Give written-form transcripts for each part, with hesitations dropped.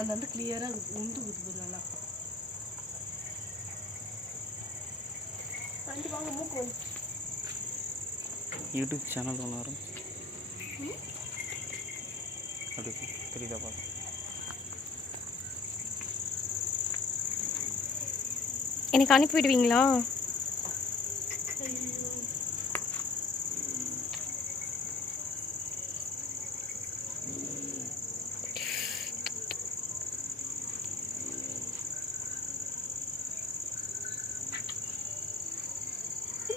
அது வந்து கிளியரா உண்டு குது நல்லா. வந்து வாங்க மூக்கு வந்து. யூடியூப் சேனல் ஒன்று வரும். அப்படி தெரியுதா பார்க்க. எனக்கு அனுப்பி விடுவீங்களா?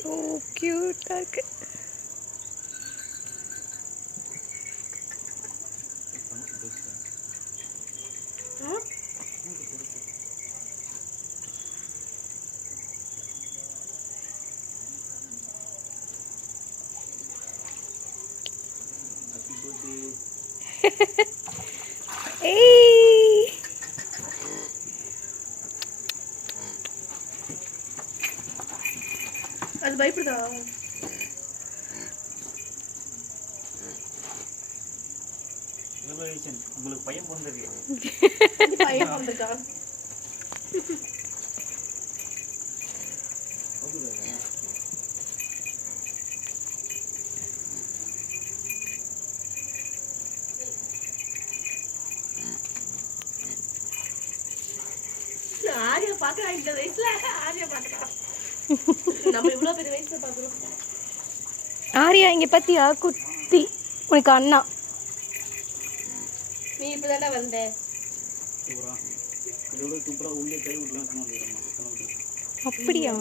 ஓ கியூட்டா இருக்கு. ஏய் அது பயப்படுதா? உங்களுக்கு பையன் பிறந்தது. பையன் பிறந்துட்டா? ஆரியா பாக்குறா இந்த வயசுல. ஆரியா பாக்குறா. நம்ம இவ்வளவு பெரிய வயசுல பாக்குறோம். ஆரியா இங்க பாத்தியா குட்டி உனக்கு அண்ணா. நீ இப்பதானே வந்த. அப்படியா?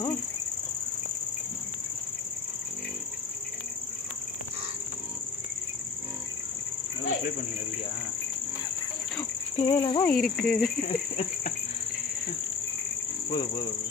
வேலை தான் இருக்கு. போதும் போதும்.